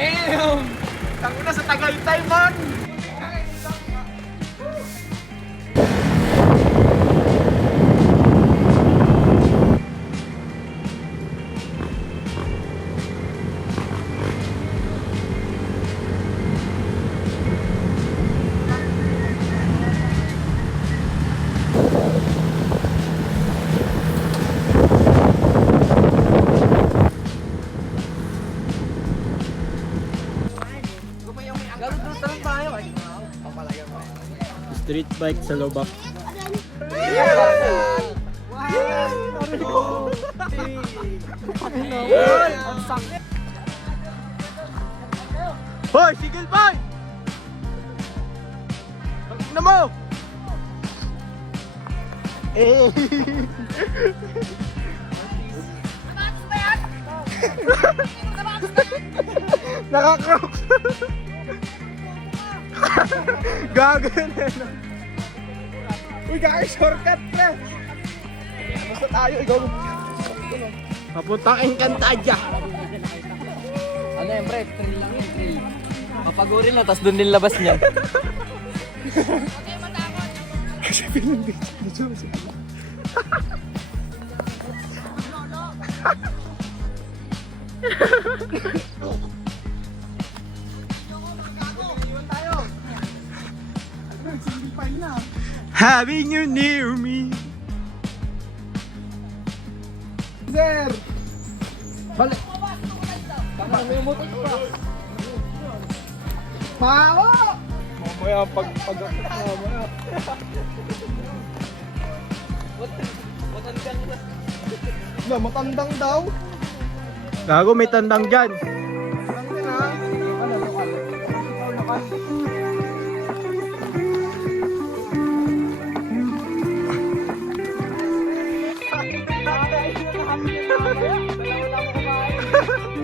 Damn! Tangina sa Tagaytay, man! Street bike sa Lobak. Hoy, sigil boy! Tingnan mo! Eh. Naka-crocs. Gago na. Uy, guys, shortcut, pre. Basta tayo, ikaw. Papuntang Encantadia. Ano yan, pre? Trail lang yun, trail. Papagurin lang, tapos doon din labas niya. Kasi feeling dito. Having you near me. Sir! Balik! Tama mo yung motor pa. Pawa! Mamaya mamaya. Matandang na. Na, matandang daw. Gago, may tandang dyan.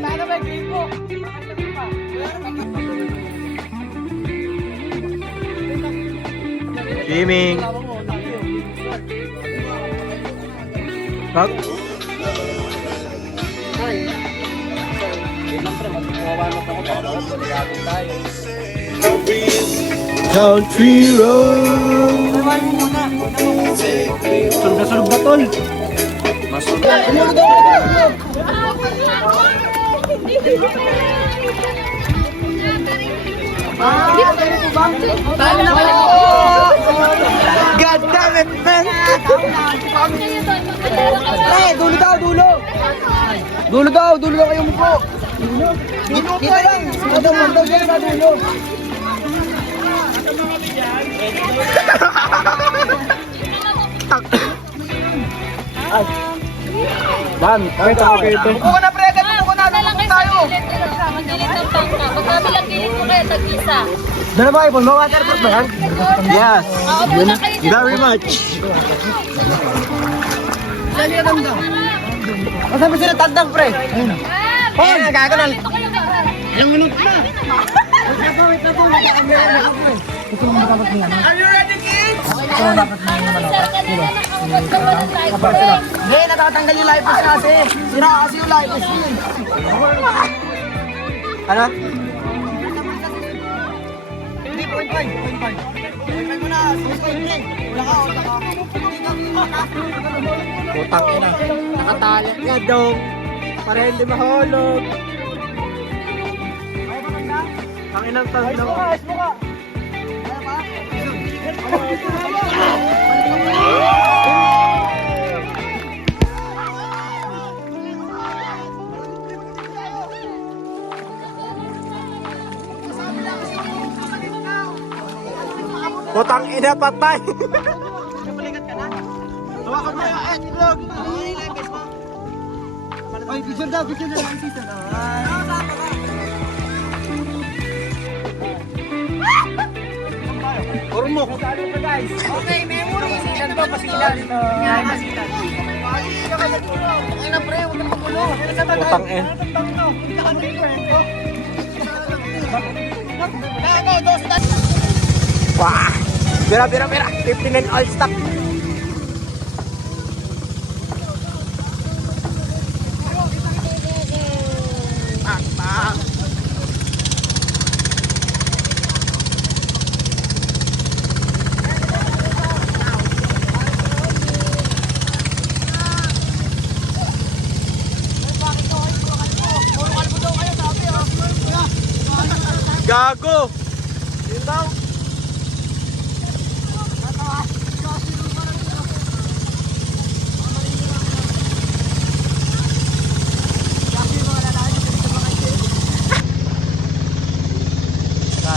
Sana ba green mo? Swimming. Pag Country road. Surga-surga na tol. God damn it, man! Dulo daw, dulo! Dulo daw kayo mo po! Dito lang! Mandaw siya sa dulo! Ay! Dan, kahit ako kayo ito. Buko na, pre! Buko na! Buko tayo! Magdilit ng bangka. Magkabilang gilid mo kayo, tag-isa. Dala ba iPhone? Waterproof ba yan? Yes! Oo, muna kayo dyan. Very much! Sali ka ganda! Kasama sila tandang, pre! Ayun na, gago na! Ilang minuto na! Are you ready, kids? Sir, kanina nakakot ka ba ng life break? Hindi, natatanggal yung life vest kasi. Sira kasi yung life vest yun. Ano? Hindi, point five. Point mo na, 6.3. Wala ka, wala ka. Putang ina. Nakatali nga dong. Para hindi mahulog. Ang inang tanong. Ayos mo ka! Putang ina, patay. Napalikat ka na? Hawakan mo yung itlog! Ay, picture daw lang sister. Ormo. Okay, memory. Pasilan to, pasilan. Pasilan. Ay na pre, huwag kang magulo. Putang ina. Wah. Bira. 59 all stock. Gago! Yun daw.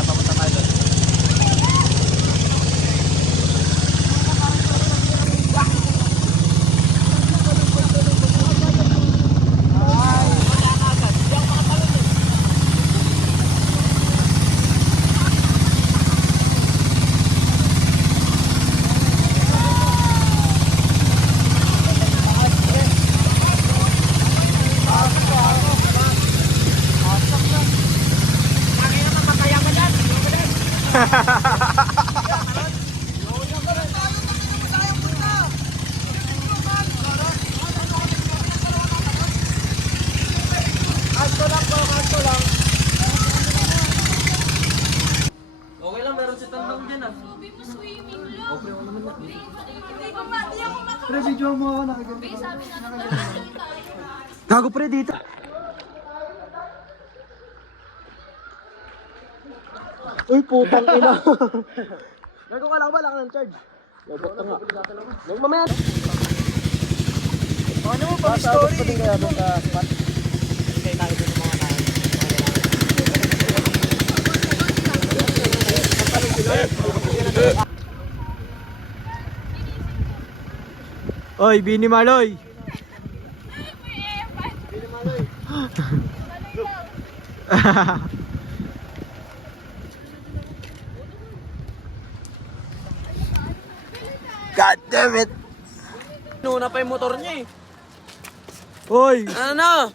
Papunta tayo doon. Okay lang, meron si Tandang dyan ah. Sabi mo swimming lang. Hindi ko ma, di ako maka... Pre, video mo ako nakaganda. Sabi natin dalawa tayo. Gago pre dito. Uy, putang ina. Gago ka lang ba? Lang ng charge. Lobot ka nga. Yung mamaya. Ano mo pang story? Pa din kaya doon sa spot? Hindi tayo doon mga kain. Oy, Bini Maloy! God damn it! Nuna pa yung motor niya eh. Oy! Ano na?